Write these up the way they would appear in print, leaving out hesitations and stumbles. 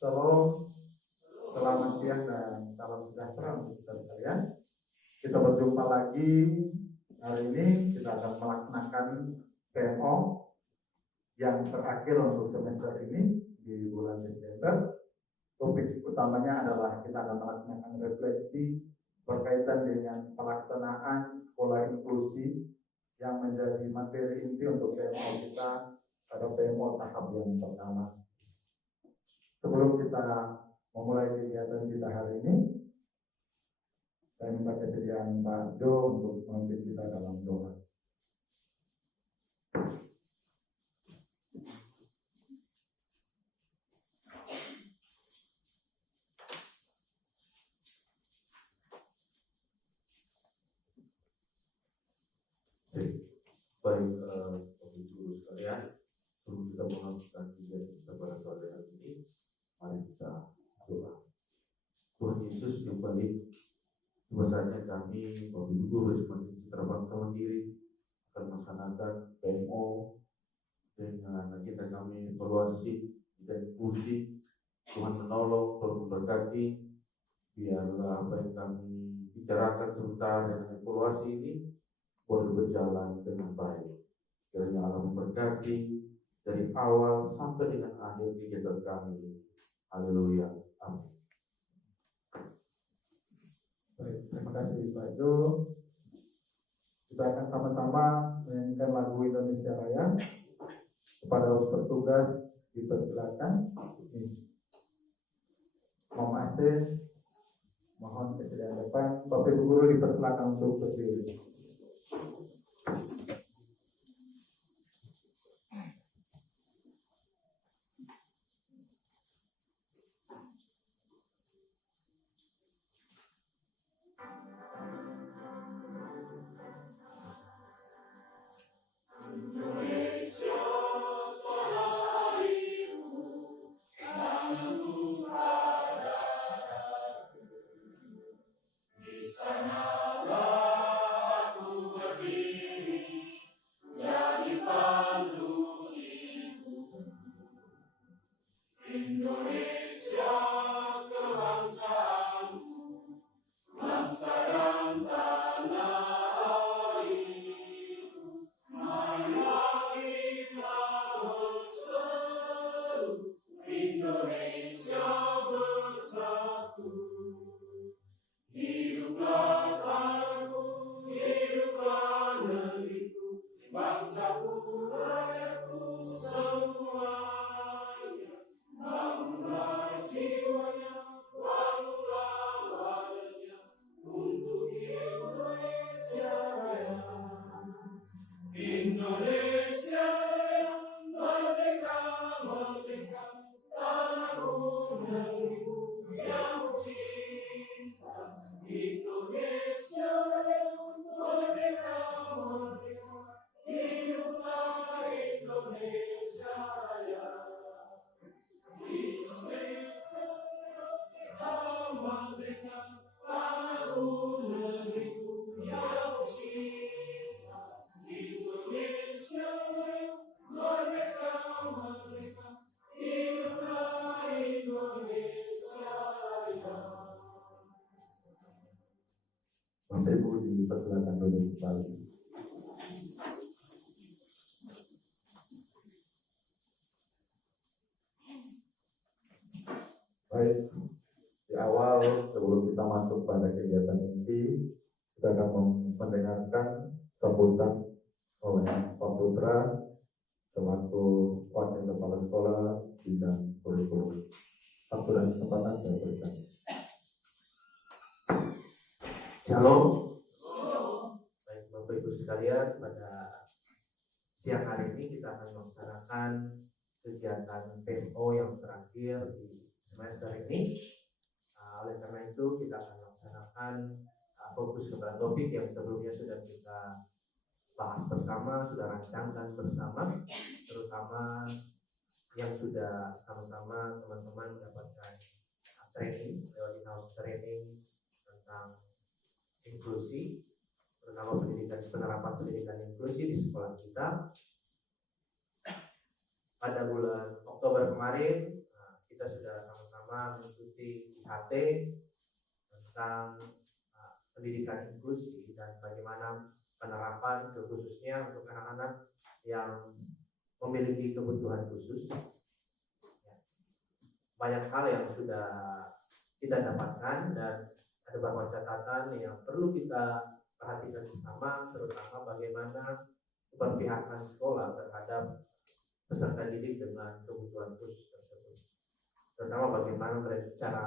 Shalom, selamat siang dan salam sejahtera untuk kita sekalian. Kita berjumpa lagi hari ini. Kita akan melaksanakan PMO yang terakhir untuk semester ini di bulan Desember. Topik utamanya adalah kita akan melaksanakan refleksi berkaitan dengan pelaksanaan sekolah inklusi yang menjadi materi inti untuk PMO kita pada PMO tahap yang pertama. Sebelum kita memulai kegiatan kita hari ini, saya minta kesediaan Pak Jo untuk memimpin kita dalam doa. Baik, Bapak Ibu sekalian, sebelum kita melakukan kegiatan kita pada sore hari ini, mari kita doa. Tuhan Yesus yang baik, bahwasanya kami, Bapak Ibu Guru Sekolah Citra Bangsa Mandiri, akan melaksanakan PMO dengan agenda kami evaluasi dan inklusi. Tuhan menolong, Tuhan memberkati, biarlah apa yang kami bicarakan sebentar dengan evaluasi ini boleh berjalan dengan baik. Kiranya Allah memberkati dari awal sampai dengan akhir kegiatan kami. Haleluya. Amin. Baik, terima kasih Pak Jo. Kita akan sama-sama menyanyikan lagu Indonesia Raya. Kepada petugas dipersilakan. Mama Asis, mohon kesediaan depan. Bapak Ibu Guru dipersilakan untuk berdiri. Bapak Ibu dipersilakan duduk kembali. Baik, di awal sebelum kita masuk pada kegiatan inti, kita akan mendengarkan sambutan oleh Pak Putra selaku Wakil Kepala Sekolah bidang kurikulum. Waktu dan kesempatan saya berikan. Shalom. Baik Bapak Ibu sekalian, pada siang hari ini kita akan melaksanakan kegiatan PMO yang terakhir di semester ini. Oleh karena itu kita akan melaksanakan fokus kepada topik yang sebelumnya sudah kita bahas bersama, sudah rancangkan bersama, terutama yang sudah sama-sama teman-teman mendapatkan training lewat in-house training tentang inklusi, terutama penerapan pendidikan inklusi di sekolah kita. Pada bulan Oktober kemarin kita sudah sama-sama sama-sama mengikuti IHT tentang pendidikan inklusi dan bagaimana penerapan khususnya untuk anak-anak yang memiliki kebutuhan khusus. Banyak hal yang sudah kita dapatkan dan ada beberapa catatan yang perlu kita perhatikan bersama, terutama bagaimana keberpihakan sekolah terhadap peserta didik dengan kebutuhan khusus tersebut. Terutama bagaimana mereka cara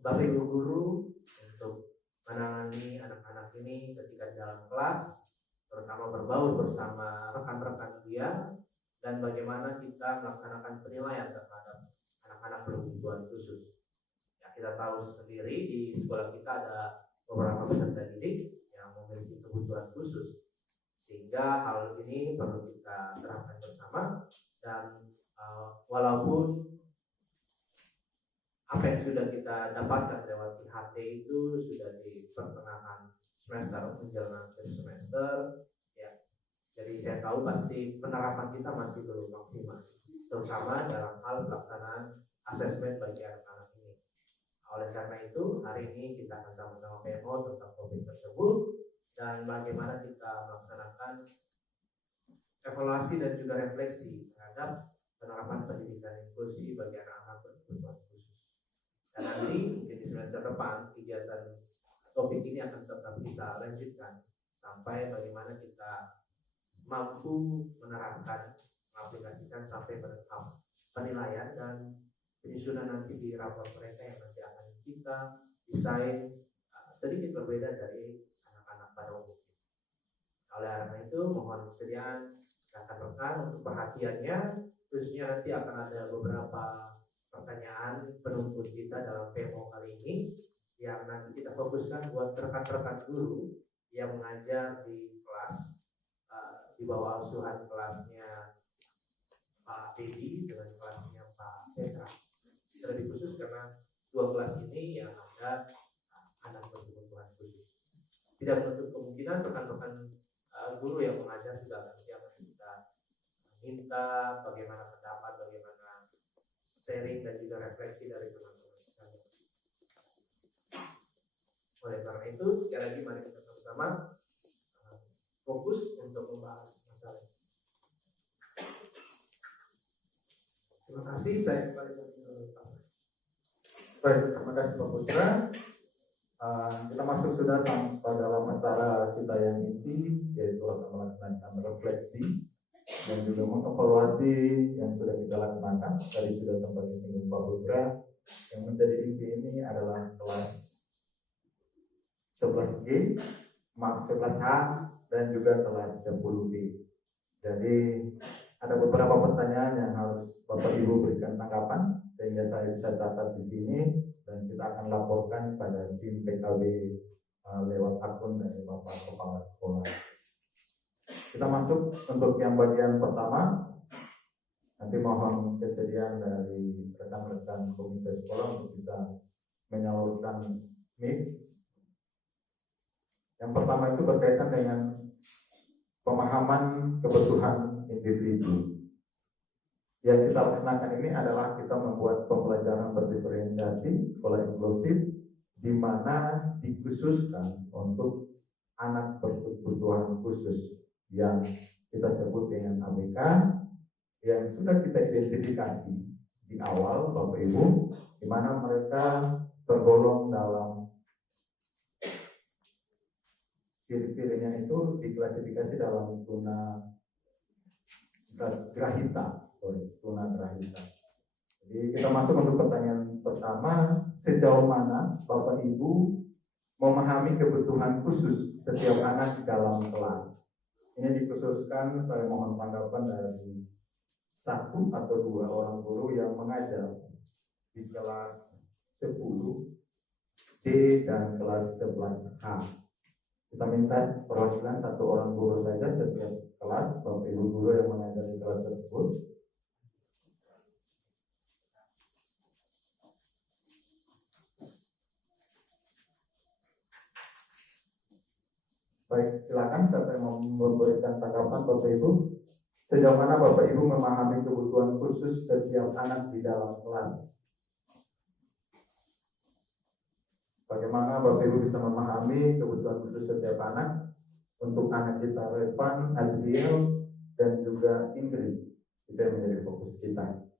Bapak Ibu guru untuk menangani anak-anak ini ketika di dalam kelas, terutama berbaur bersama rekan-rekan dia, dan bagaimana kita melaksanakan penilaian terhadap anak-anak berkebutuhan khusus. Ya, kita tahu sendiri di sekolah kita ada beberapa peserta didik yang memiliki kebutuhan khusus, sehingga hal ini perlu kita terapkan bersama. Dan walaupun apa yang sudah kita dapatkan lewat IHT itu sudah di pertengahan semester menjelang akhir semester, ya, jadi saya tahu pasti penerapan kita masih belum maksimal, terutama dalam hal pelaksanaan asesmen bagi anak-anak ini. Oleh karena itu, hari ini kita akan sama-sama PMO tentang topik tersebut dan bagaimana kita melaksanakan evaluasi dan juga refleksi terhadap penerapan pendidikan inklusi bagi anak-anak berkebutuhan khusus. Dan nanti mungkin di semester depan kegiatan topik ini akan tetap kita lanjutkan sampai bagaimana kita mampu menerapkan, mengaplikasikan sampai pada tahap penilaian dan penyusunan nanti di rapor mereka yang nanti akan kita desain sedikit berbeda dari anak-anak pada umumnya. Oleh karena itu mohon kesediaan rekan-rekan untuk perhatiannya, khususnya nanti akan ada beberapa pertanyaan penuntut kita dalam PMO kali ini yang nanti kita fokuskan buat rekan-rekan guru yang mengajar di kelas di bawah asuhan kelasnya Pak Dedi dengan kelasnya Pak Petra. Lebih khusus karena dua kelas ini yang ada anak berkebutuhan khusus. Tidak menutup kemungkinan rekan-rekan guru yang mengajar juga akan siap kita minta bagaimana pendapat, bagaimana sharing dan juga refleksi dari teman-teman sekalian. Oleh karena itu, sekali lagi mari kita sama-sama fokus untuk membahas masalah. Terima kasih, saya kembali ke Pak. Baik, terima kasih Pak Putra. Kita masuk sudah sampai dalam acara kita yang inti, yaitu akan melaksanakan refleksi dan juga mengevaluasi yang sudah kita laksanakan. Tadi sudah sempat disinggung Pak Putra. Yang menjadi inti ini adalah kelas 11G, 11H, dan juga kelas 10B. Jadi ada beberapa pertanyaan yang harus Bapak Ibu berikan tanggapan sehingga saya bisa catat di sini dan kita akan laporkan pada SIM PKB lewat akun dari Bapak Kepala Sekolah. Kita masuk untuk yang bagian pertama. Nanti mohon kesediaan dari rekan-rekan komite sekolah untuk bisa menyalurkan mic. Yang pertama itu berkaitan dengan pemahaman kebutuhan individu. Yang kita laksanakan ini adalah kita membuat pembelajaran berdiferensiasi sekolah inklusif di mana dikhususkan untuk anak berkebutuhan khusus yang kita sebut dengan ABK yang sudah kita identifikasi di awal Bapak Ibu, di mana mereka tergolong dalam ciri-cirinya itu diklasifikasi dalam tuna grahita. Jadi kita masuk untuk pertanyaan pertama, sejauh mana Bapak Ibu memahami kebutuhan khusus setiap anak di dalam kelas? Ini dikhususkan, saya mohon tanggapan dari 1 atau 2 orang guru yang mengajar di kelas 10D dan kelas 11H. Kita minta perwakilan 1 orang guru saja setiap kelas, Bapak Ibu guru yang mengajar di kelas tersebut. Baik, silakan siapa yang mau memberikan tanggapan Bapak Ibu. Sejauh mana Bapak Ibu memahami kebutuhan khusus setiap anak di dalam kelas? bagaimana Bapak Ibu bisa memahami kebutuhan khusus setiap anak untuk anak kita Revan, Adriel, dan juga Ingrid. Itu yang menjadi fokus kita.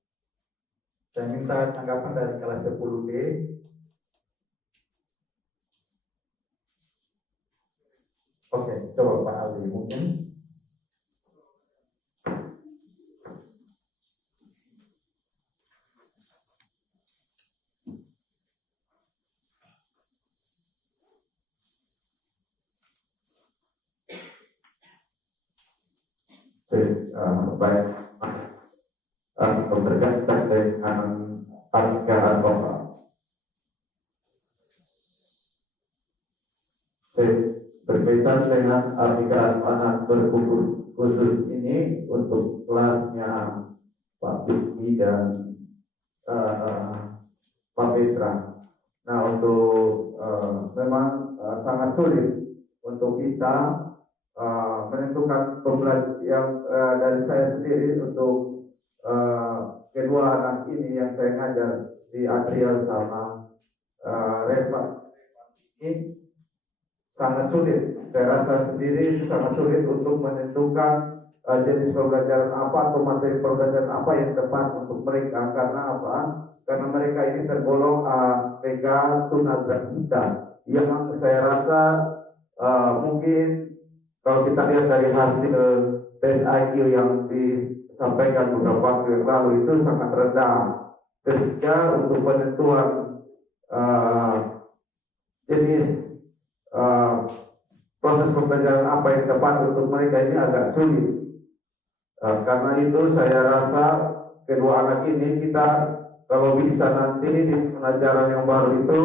Saya minta tanggapan dari kelas 10D. Oke, coba Pak Aldi mungkin. Baik, berkaitan dengan pernikahan Bapak. Berkaitan dengan pernikahan anak berkumpul khusus ini untuk kelasnya Pak Vicky dan Pak Petra. Nah, untuk memang sangat sulit untuk kita menentukan pembelajaran yang dari saya sendiri untuk kedua anak ini yang saya ngajar di Adriel sama Reva ini sangat sulit. Saya rasa sendiri sangat sulit untuk menentukan jenis pembelajaran apa atau materi pembelajaran apa yang tepat untuk mereka. Karena apa? Karena mereka ini tergolong APK tunagrahita yang saya rasa mungkin kalau kita lihat dari hasil tes IQ yang disampaikan beberapa waktu yang lalu itu sangat rendah, sehingga untuk penentuan jenis proses pembelajaran apa yang tepat untuk mereka ini agak sulit. Karena itu saya rasa kedua anak ini kita kalau bisa nanti di pelajaran yang baru itu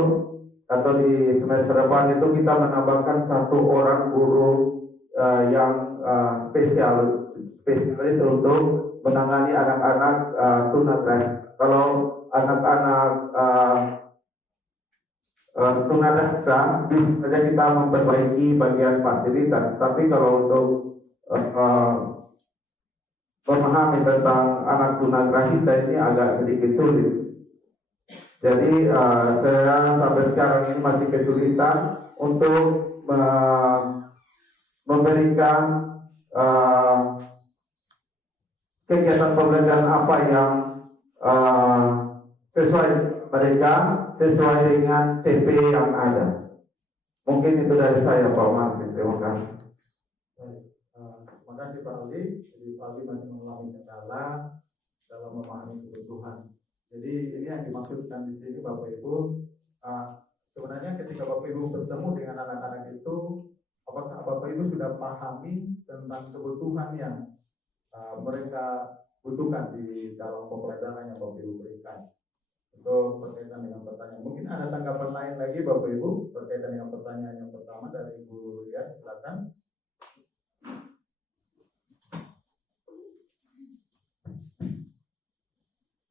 atau di semester depan itu kita menambahkan satu orang guru yang spesialis untuk menangani anak-anak tunagrahita. Kalau anak-anak tunagrahita bisa saja kita memperbaiki bagian fasilitas, tapi kalau untuk memahami tentang anak tunagrahita ini agak sedikit sulit. Jadi saya sampai sekarang ini masih kesulitan untuk memberikan kegiatan pembelajaran apa yang sesuai mereka, sesuai dengan CP yang ada. Mungkin itu dari saya, Pak Martin. Terima kasih. Terima kasih Pak Aldi. Jadi Pak Aldi masih mengalami kendala dalam memahami kebutuhan. Jadi ini yang dimaksudkan di sini Bapak Ibu. Sebenarnya ketika Bapak Ibu bertemu dengan anak-anak itu, apakah Bapak Ibu sudah pahami tentang kebutuhan yang mereka butuhkan di dalam pembelajaran yang Bapak Ibu berikan? Itu berkaitan dengan pertanyaan. Mungkin ada tanggapan lain lagi Bapak Ibu berkaitan dengan pertanyaan yang pertama dari Ibu Ria, silakan.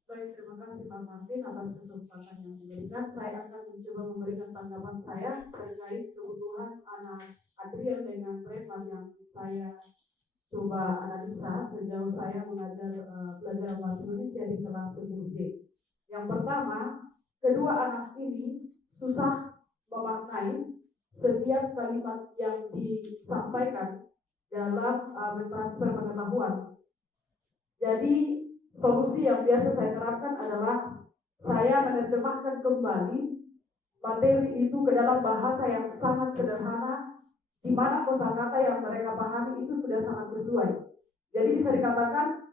Baik, terima kasih Pak Martin atas kesempatan yang diberikan. Saya akan mencoba memberikan tanggapan saya terkait kebutuhan anak Adriel dengan Revan yang saya coba analisa sejauh saya mengajar pelajaran bahasa Indonesia di kelas 10D. Yang pertama, kedua anak ini susah memaknai setiap kalimat yang disampaikan dalam mentransfer pengetahuan. Jadi solusi yang biasa saya terapkan adalah saya menerjemahkan kembali materi itu ke dalam bahasa yang sangat sederhana, di mana kosakata yang mereka pahami itu sudah sangat sesuai. Jadi bisa dikatakan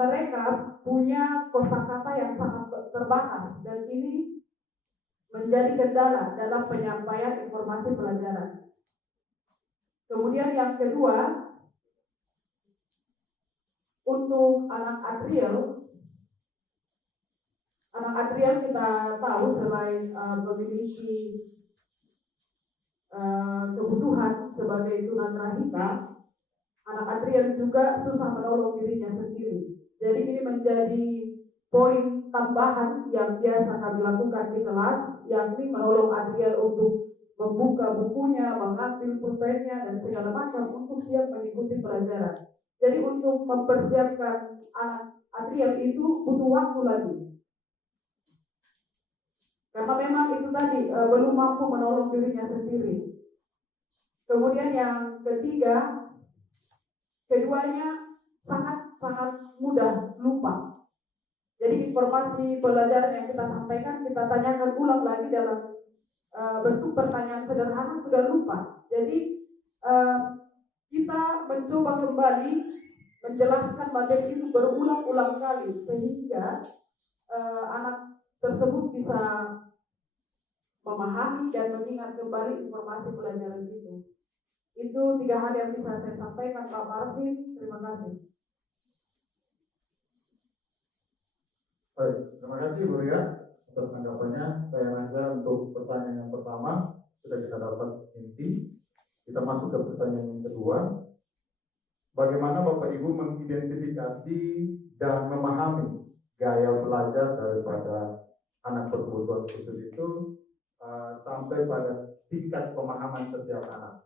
mereka punya kosakata yang sangat terbatas dan ini menjadi kendala dalam penyampaian informasi pelajaran. Kemudian yang kedua, untuk anak Adriel kita tahu selain memiliki kebutuhan sebagai tunagrahita, anak Adriel juga susah menolong dirinya sendiri. Jadi ini menjadi poin tambahan yang biasa kami lakukan di kelas, yakni menolong Adriel untuk membuka bukunya, mengambil pulpennya dan segala macam untuk siap mengikuti pelajaran. Jadi untuk mempersiapkan anak Adriel itu butuh waktu lagi. Karena memang itu tadi belum mampu menolong dirinya sendiri. Kemudian yang ketiga, keduanya sangat mudah lupa. Jadi informasi pelajaran yang kita sampaikan, kita tanyakan ulang lagi dalam bentuk pertanyaan sederhana, sudah lupa. Jadi kita mencoba kembali menjelaskan materi itu berulang-ulang kali sehingga anak tersebut bisa memahami dan mengingat kembali informasi pelajaran itu. Itu 3 hal yang bisa saya sampaikan, Pak Marvin. Terima kasih. Baik, terima kasih Bu Ria atas tanggapannya. Saya rasa untuk pertanyaan yang pertama sudah kita dapat inti. Kita masuk ke pertanyaan yang kedua. Bagaimana Bapak Ibu mengidentifikasi dan memahami gaya belajar daripada anak berkebutuhan khusus itu sampai pada tingkat pemahaman setiap anak?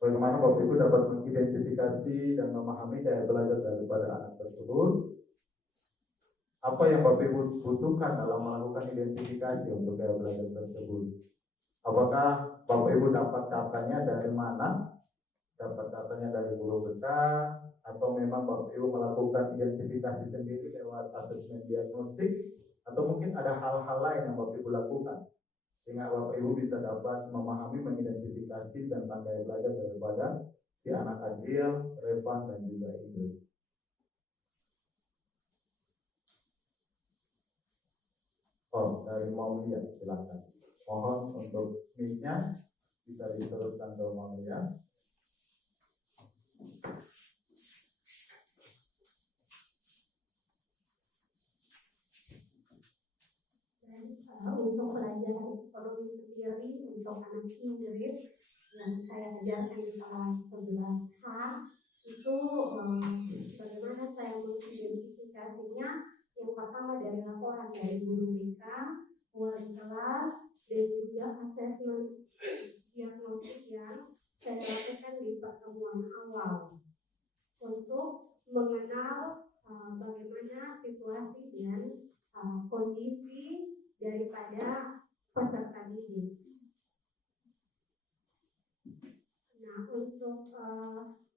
Bagaimana Bapak Ibu dapat mengidentifikasi dan memahami gaya belajar daripada anak tersebut? Apa yang Bapak Ibu butuhkan dalam melakukan identifikasi untuk gaya belajar tersebut? Apakah Bapak Ibu dapat datanya dari mana? Dapat datanya dari guru BK, atau memang Bapak Ibu melakukan identifikasi sendiri lewat asesmen diagnostik, atau mungkin ada hal-hal lain yang Bapak Ibu lakukan sehingga Bapak Ibu bisa dapat memahami, mengidentifikasi tentang gaya belajar daripada si anak Adriel, Revan, dan juga Idris. Oh, dari Maulia, silakan. Mohon untuk mic-nya bisa diteruskan ke Maulia. Untuk pelajaran ekonomi sendiri untuk anak Inggris yang saya ajarkan di kelas 11H itu bagaimana saya mengidentifikasinya. Yang pertama dari laporan dari guru BK, wali kelas, dan juga asesmen diagnostik yang saya lakukan di pertemuan awal untuk mengenal bagaimana situasi dan kondisi daripada peserta didik. Nah, untuk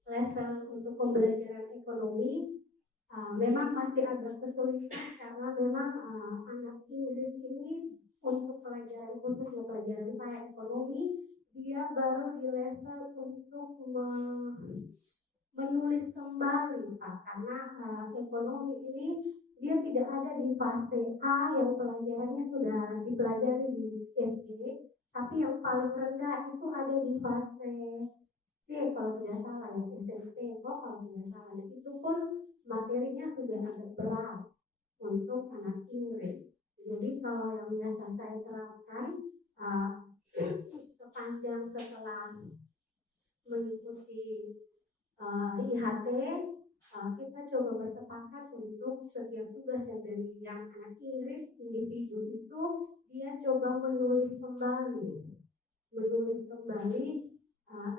level untuk pembelajaran ekonomi memang masih agak kesulitan karena memang anak Inggris ini untuk pelajaran khususnya pelajaran saya ekonomi, dia baru di level untuk menulis kembali, Pak, karena ekonomi ini dia tidak ada di fase A yang pelajarannya sudah dipelajari di SD, tapi yang paling rendah itu ada di fase C kalau tidak salah, yang SMP kalau tidak salah. Itu pun materinya sudah agak berat untuk anak Inggris. Jadi kalau yang biasa saya terapkan sepanjang setelah mengikuti IHT, kita coba bersepakat untuk setiap tugas yang dari yang anak Inggris individu itu dia coba menulis kembali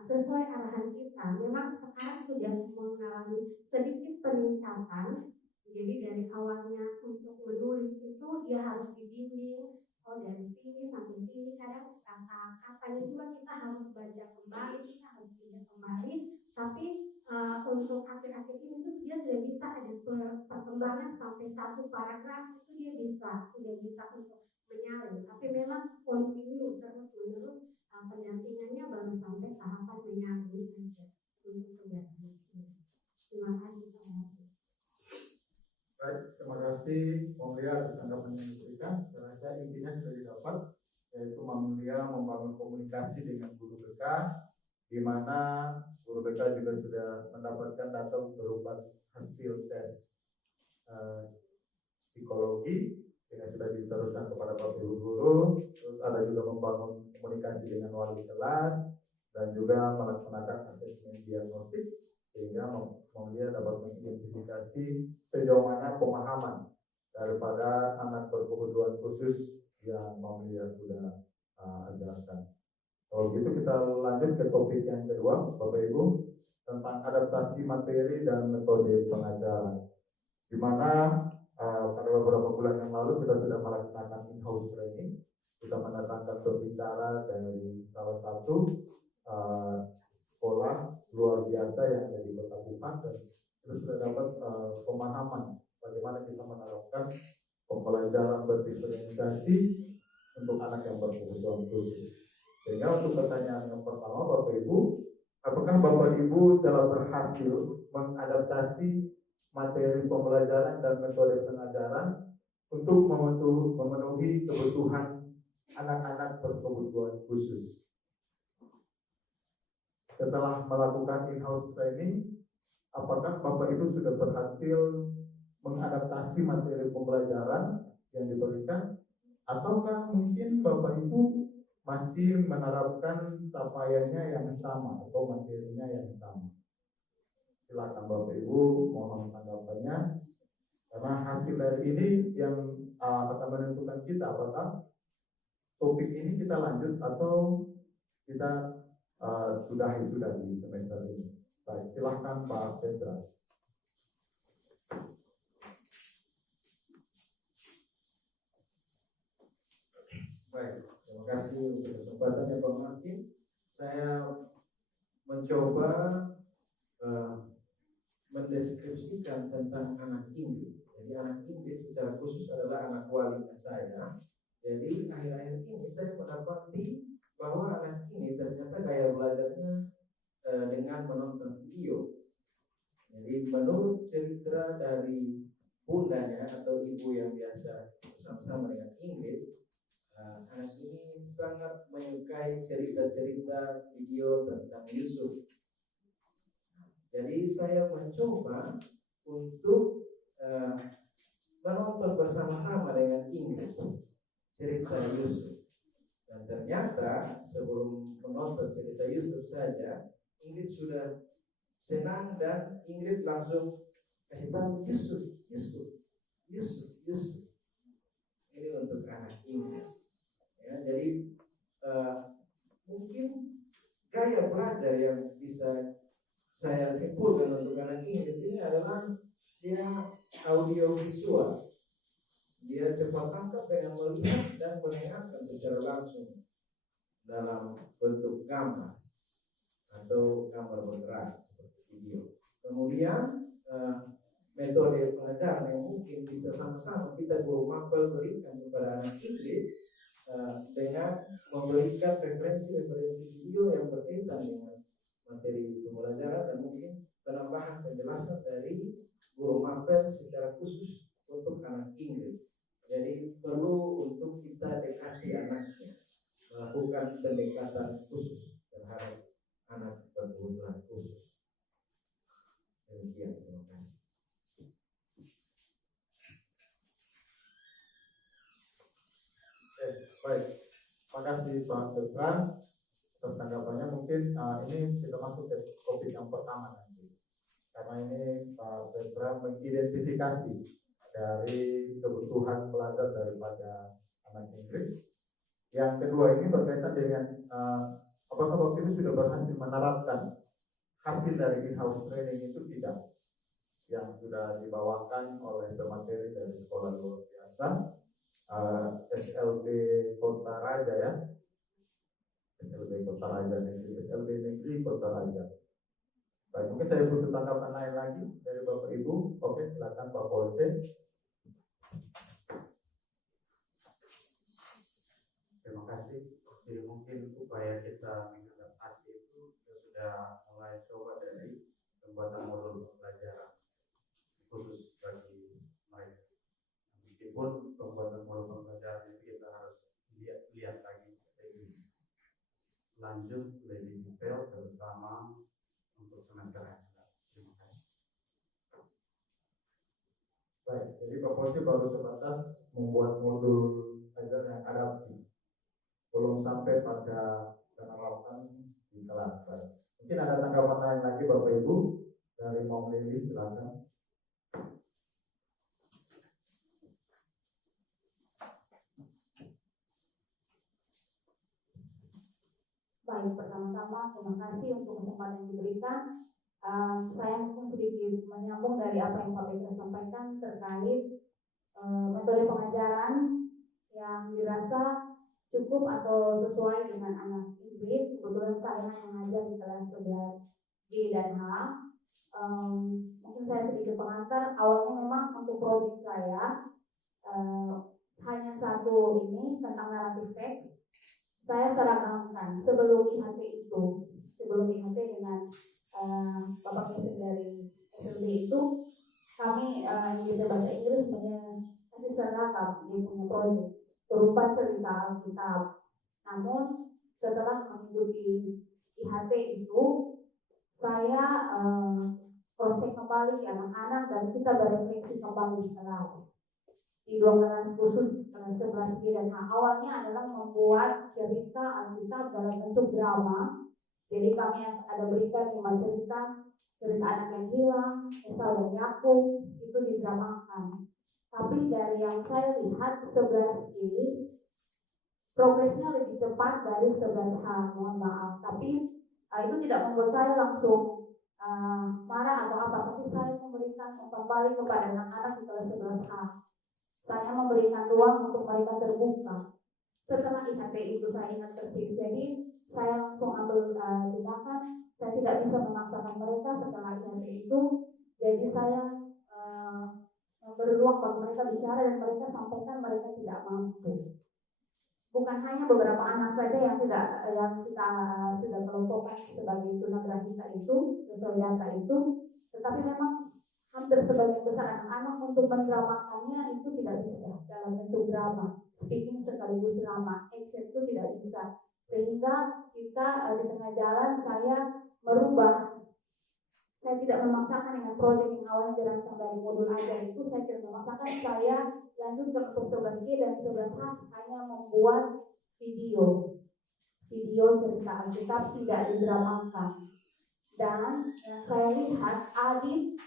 sesuai arahan kita. Memang sekarang sudah mengalami sedikit peningkatan. Jadi dari awalnya untuk menulis itu dia harus dibimbing, oh dari sini sampai sini, kadang kata-katanya juga kita harus baca kembali, kita harus baca kembali. Tapi untuk akhir-akhir ini tuh dia sudah bisa ada perkembangan sampai 1 paragraf itu dia sudah bisa untuk menyalin. Tapi memang continue terus-menerus pendampingannya baru sampai tahapan menyalin saja untuk tugas ini. Terima kasih Pak. Baik, terima kasih Maulia atas tanggapan yang diberikan. Saya rasa intinya sudah didapat, yaitu Maulia membangun komunikasi dengan guru BK, di mana guru BK juga sudah mendapatkan data berupa hasil tes psikologi sehingga sudah diteruskan kepada Bapak Ibu guru. Terus ada juga membangun komunikasi dengan wali kelas dan juga melaksanakan asesmen diagnostik sehingga Maulia dapat mengidentifikasi sejauh mana pemahaman daripada anak berkebutuhan khusus yang Maulia sudah ajarkan. Kalau gitu kita lanjut ke topik yang kedua, Bapak Ibu, tentang adaptasi materi dan metode pengajaran. Di di mana pada beberapa bulan yang lalu kita sudah melaksanakan in-house training. Kita mendatangkan berbicara dari salah satu sekolah luar biasa yang ada di Kota Kupang, dan kita sudah dapat pemahaman bagaimana kita menerapkan pembelajaran berdiferensiasi untuk anak yang berkebutuhan khusus. Sehingga untuk pertanyaan yang pertama, Bapak Ibu, apakah Bapak Ibu telah berhasil mengadaptasi materi pembelajaran dan metode pengajaran untuk memenuhi kebutuhan anak-anak berkebutuhan khusus? Setelah melakukan in-house training, apakah Bapak Ibu sudah berhasil mengadaptasi materi pembelajaran yang diberikan, ataukah mungkin Bapak Ibu masih menerapkan capaiannya yang sama atau materinya yang sama? Silakan Bapak Ibu, mohon tanggapannya, karena hasil dari ini yang akan menentukan kita apakah topik ini kita lanjut atau kita sudah di semester ini. Baik, silakan Pak Petra. Baik, terima kasih untuk kesempatannya Bang Martin. Saya mencoba mendeskripsikan tentang anak Inggris. Jadi anak Inggris secara khusus adalah anak walinya saya. Jadi akhir-akhir ini saya mendapati bahwa anak ini ternyata gaya belajarnya dengan menonton video. Jadi menurut cerita dari bundanya atau ibu yang biasa bersama-sama dengan Inggris, anak ini sangat menyukai cerita-cerita video tentang Yusuf. Jadi saya mencoba untuk menonton bersama-sama dengan Ingrid cerita Yusuf. Dan ternyata sebelum menonton cerita Yusuf saja, Ingrid sudah senang dan Ingrid langsung kasih tahu Yusuf. Ini untuk anak Ingrid. Ya, jadi mungkin gaya belajar yang bisa saya simpulkan untuk anak ini adalah dia audio visual. Dia cepat tangkap dengan melihat dan mendengarkan secara langsung dalam bentuk gambar atau gambar bergerak seperti video. Kemudian metode pengajaran yang mungkin bisa sama-sama kita guru mapel berikan kepada anak ini dengan memberikan referensi video yang berkaitan dengan materi pembelajaran dan mungkin penambahan penjelasan dari guru mapel secara khusus untuk anak Inggris. Jadi perlu untuk kita dekati anaknya, melakukan pendekatan khusus terhadap anak berkebutuhan khusus. Demikian, terima kasih. Baik, terima kasih Pak Petra atas tanggapannya. Mungkin ini kita masuk ke topik yang pertama nanti, karena ini Pak Petra mengidentifikasi dari kebutuhan belajar daripada anak Inggris. Yang kedua ini berkaitan dengan apakah Bapak Ibu sudah berhasil menerapkan hasil dari in-house training itu tidak, yang sudah dibawakan oleh pemateri dari sekolah luar biasa SLB Kota Raja ya, SLB Kota Raja Negeri, SLB Negeri Kota Raja. Baik, mungkin saya butuh tanggapan lain lagi dari Bapak Ibu. Oke, silakan Pak Polse. Terima kasih. Jadi mungkin upaya kita mengadaptasi itu kita sudah mulai coba dari pembuatan modul pembelajaran khusus bagi mereka. Meskipun pembuatan modul pembelajaran itu kita harus lihat lagi lebih lanjut, lebih detail, terutama untuk semester akhir. Terima kasih. Baik, jadi Pak Polse baru sebatas membuat modul ajar yang adaptif, belum sampai pada penerapan di kelas. Baik. Mungkin ada tanggapan lain lagi Bapak Ibu dari Mom Lili, silakan. Baik, pertama-tama terima kasih untuk kesempatan yang diberikan. Saya mungkin sedikit menyambung dari apa yang Pak Petra sampaikan terkait metode pengajaran yang dirasa cukup atau sesuai dengan anak Ingrid. Kebetulan saya yang mengajar di kelas 11B dan H. Mungkin saya sedikit pengantar. Awalnya memang untuk proyek saya hanya satu ini tentang narrative text. Saya seragamkan sebelum IHT dengan Bapak Presiden dari SLB itu, kami di bahasa Inggris masih seragam dia punya proyek berupa cerita Alkitab. Namun setelah mengikuti IHT itu, saya proses kembali ke anak-anak dan kita berefleksi kembali di kelas. Di 2 kelas khusus kelas 11B dan H awalnya adalah membuat cerita Alkitab dalam bentuk drama. Jadi kami ada berikan 5 cerita anak yang hilang, Esau dan Yakub, itu didramakan. Tapi dari yang saya lihat 11B progresnya lebih cepat dari 11H, mohon maaf. Tapi itu tidak membuat saya langsung marah atau apa, tapi saya memberikan kembali kepada anak-anak di kelas 11H. Saya memberikan ruang untuk mereka terbuka. Setelah IHT itu saya ingat persis, jadi saya langsung ambil tindakan. Saya tidak bisa memaksakan mereka setelah IHT itu, jadi saya memberi ruang bagi mereka bicara dan mereka sampaikan mereka tidak mampu. Bukan hanya beberapa anak saja yang kita sudah kelompokkan sebagai tunagrahita itu sesuai data itu, tetapi memang hampir sebagian besar anak-anak untuk mendramakannya itu tidak bisa dalam bentuk drama, speaking sekaligus drama, action itu tidak bisa. Sehingga kita di tengah jalan saya merubah. Saya tidak memaksakan dengan proyek yang awalnya dirancang dari modul ajar itu, saya tidak memaksakan. Saya lanjut ke untuk 11G dan 11H hanya membuat video cerita Alkitab tidak didramakan. Dan yang saya lihat Adit,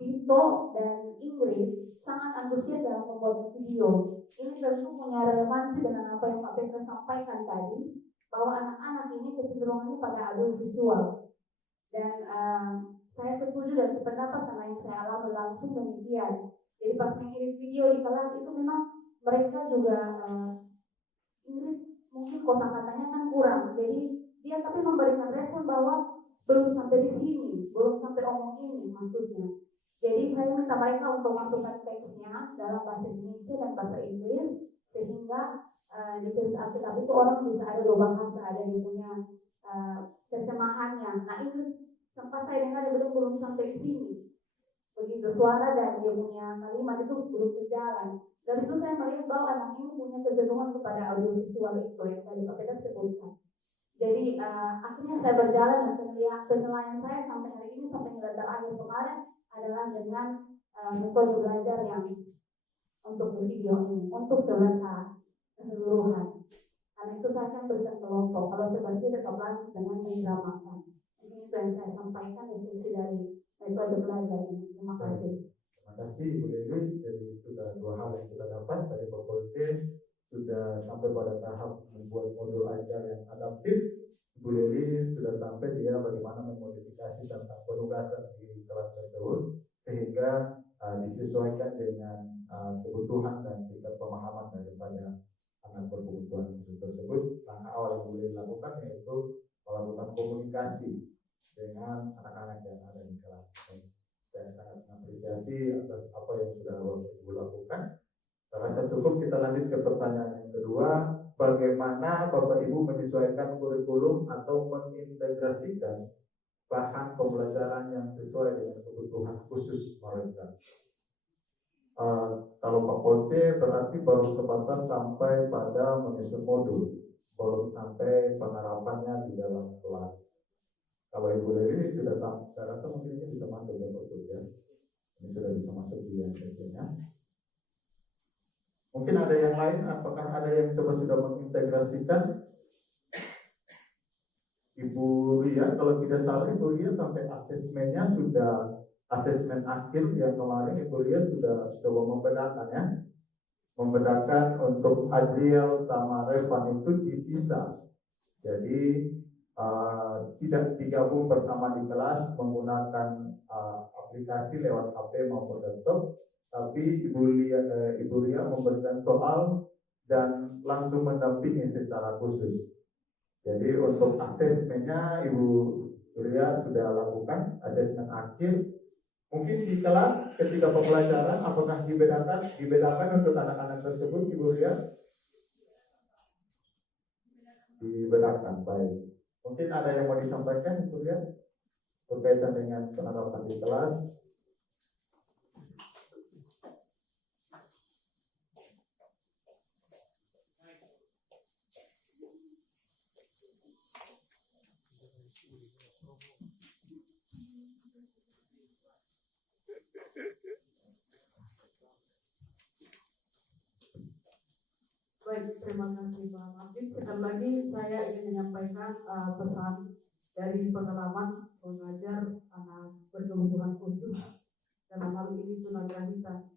Tito, dan Ingrid sangat antusias dalam membuat video. Ini tentu punya relevansi dengan apa yang Pak Petra sampaikan tadi, bahwa anak-anak ini kecenderungannya pada audiovisual. Dan saya setuju dan sependapat karena yang saya alami langsung demikian. Jadi pas mengirim video di kelas itu memang mereka juga Ingrid mungkin kosakatanya kan kurang. Jadi dia tapi memberikan respon bahwa belum sampai di sini, belum sampai omong ini maksudnya. Jadi saya minta mereka untuk masukkan teksnya dalam bahasa Indonesia dan bahasa Inggris sehingga di cerita Alkitab itu orang bisa ada 2 bahasa, ada yang punya terjemahannya. Nah itu sempat saya dengar dia belum sampai di sini. Begitu suara dan dia punya kalimat itu belum berjalan. Dan itu saya melihat bahwa anak ini punya kecenderungan kepada audiovisual itu yang tadi Pak Peter sebutkan. Jadi akhirnya saya berjalan dan penilaian saya sampai hari ini sampai nilai terakhir kemarin adalah dengan metode belajar yang untuk video ini untuk 11H keseluruhan. Karena itu saya akan berikan kelompok. Kalau sebaliknya tetap lanjut dengan mendramakan. Ini itu yang saya sampaikan definisi dari metode belajar ini. Terima kasih. Terima kasih Bu Dewi. Jadi sudah 2 hal yang kita dapat dari Popolte, sudah sampai pada tahap membuat modul ajar yang adaptif. Bu Dewi sudah sampai dia bagaimana memodifikasi tentang penugasan di kelas tersebut sehingga disesuaikan dengan kebutuhan dan tingkat pemahaman daripada anak berkebutuhan khusus tersebut. Langkah awal yang boleh dilakukan yaitu melakukan komunikasi dengan anak-anak yang ada di kelas. Saya sangat mengapresiasi atas apa yang sudah Bapak Ibu lakukan. Saya rasa cukup, kita lanjut ke pertanyaan yang kedua. Bagaimana Bapak Ibu menyesuaikan kurikulum atau mengintegrasikan bahan pembelajaran yang sesuai dengan kebutuhan khusus mereka? Kalau Pak Poce berarti baru sebatas sampai pada menyusun modul, belum sampai penerapannya di dalam kelas. Kalau Ibu Dewi sudah, saya rasa mungkin ini bisa masuk ya Pak Poce ya. Ini sudah bisa masuk di yang sesinya. Mungkin ada yang lain, apakah ada yang coba sudah mengintegrasikan? Ibu Ria, kalau tidak salah Ibu Ria sampai asesmennya sudah, asesmen akhir yang kemarin Ibu Ria sudah coba membedakan ya. Membedakan untuk Adriel sama Revan itu dipisah. Jadi tidak digabung bersama di kelas menggunakan aplikasi lewat HP maupun laptop, tapi Ibu Ria memberikan soal dan langsung mendampingi secara khusus. Jadi untuk asesmennya Ibu Ria sudah lakukan asesmen akhir. Mungkin di kelas ketika pembelajaran apakah dibedakan untuk anak-anak tersebut, Ibu Ria? Dibedakan, baik. Mungkin ada yang mau disampaikan, Ibu Ria, berkaitan dengan penerapan di kelas. Baik, terima kasih Pak Martin. Sekali lagi saya ingin menyampaikan pesan dari pengalaman mengajar anak berkebutuhan khusus. Dalam hal ini tunagrahita.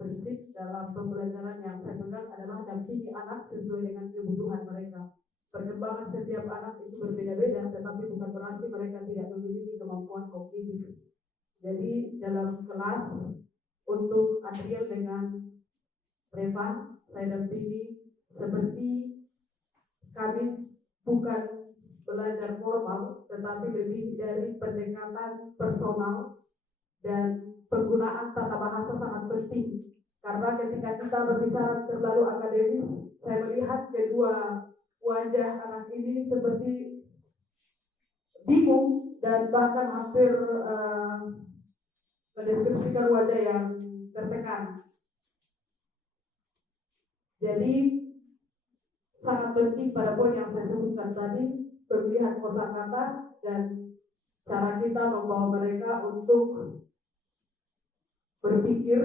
Prinsip dalam pembelajaran yang saya pegang adalah dampingi anak sesuai dengan kebutuhan mereka. Perkembangan setiap anak itu berbeda-beda, tetapi bukan berarti mereka tidak memiliki kemampuan kognitif. Jadi dalam kelas untuk Adriel dengan Revan, saya dampingi seperti kami bukan belajar formal, tetapi lebih dari pendekatan personal dan penggunaan tata bahasa sangat penting. Karena ketika kita berbicara terlalu akademis, saya melihat kedua wajah anak ini seperti bingung dan bahkan hampir mendeskripsikan wajah yang tertekan. Jadi sangat penting pada poin yang saya sebutkan tadi, pemilihan kosakata dan cara kita membawa mereka untuk berpikir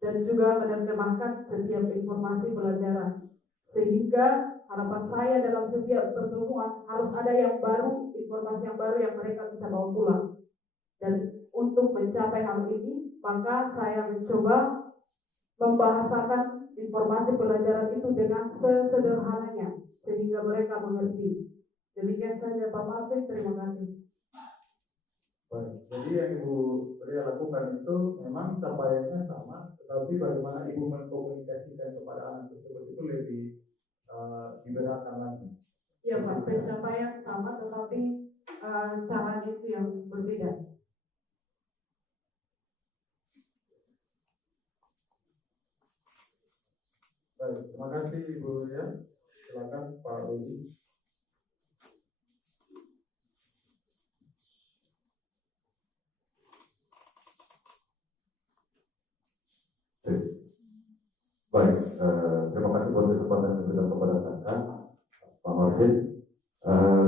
dan juga menerjemahkan setiap informasi pelajaran. Sehingga harapan saya dalam setiap pertemuan harus ada yang baru, informasi yang baru yang mereka bisa bawa pulang. Dan untuk mencapai hal ini, maka saya mencoba membahasakan informasi pelajaran itu dengan sesederhananya sehingga mereka mengerti. Demikian saja Pak Martin, terima kasih. Baik, jadi yang Ibu Ria lakukan itu memang capaiannya sama, tetapi bagaimana Ibu mengkomunikasikan kepada anak tersebut itu lebih diberatkan lagi. Iya Pak, pencapaian sama tetapi caranya itu yang berbeda. Baik, terima kasih Ibu Ria. Silakan Pak Rudi. Baik, terima kasih buat kesempatan yang diberikan kepada saya, Pak Martin.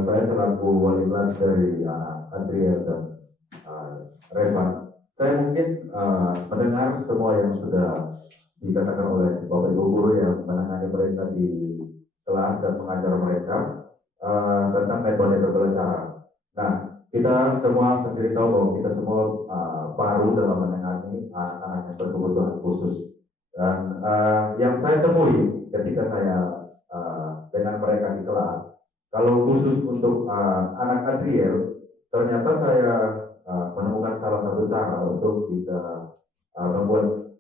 Saya selaku wali kelas dari Adriel dan Revan. Saya mungkin mendengar semua yang sudah dikatakan oleh Bapak Ibu guru yang menangani mereka di kelas dan mengajar mereka tentang metode pembelajaran. Nah, kita semua sendiri tahu bahwa kita semua baru dalam menangani anak-anak yang berkebutuhan khusus. Dan yang saya temui ketika saya dengan mereka di kelas, kalau khusus untuk anak Adriel, ternyata saya menemukan salah satu cara untuk bisa membuat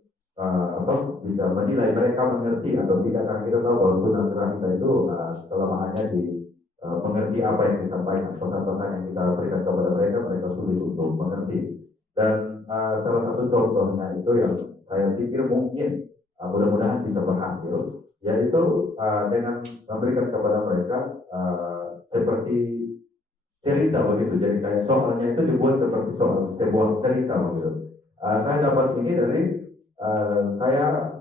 bisa menilai mereka mengerti atau tidak, karena kita tahu bahwa tunagrahita itu selama hanya di mengerti apa yang disampaikan, pesan-pesan yang kita berikan kepada mereka, mereka sulit untuk mengerti. Dan salah satu contohnya itu yang saya pikir mungkin mudah-mudahan bisa berhasil, yaitu dengan memberikan kepada mereka seperti cerita begitu. Jadi kayak soalnya itu dibuat seperti soal sebuah cerita begitu. Saya dapat ini dari saya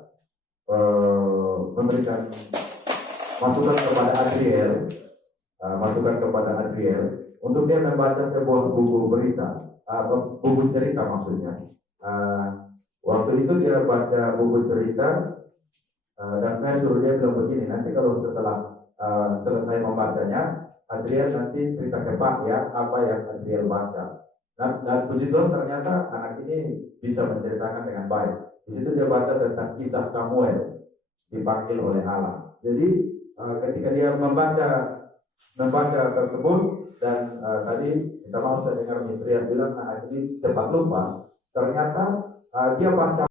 memberikan masukan kepada Adriel untuk dia membaca sebuah buku berita atau buku cerita maksudnya. Waktu itu dia baca buku cerita dan saya suruh dia bilang begini, nanti kalau setelah selesai membacanya, Adriel nanti cerita ke Pak ya apa yang Adriel baca. Nah, dan puji Tuhan ternyata anak ini bisa menceritakan dengan baik. Di situ dia baca tentang kisah Samuel dipanggil oleh Allah. Jadi ketika dia membaca membaca tersebut dan tadi minta maaf saya dengar Mistri yang bilang Nah Ajli cepat lupa. Ternyata dia baca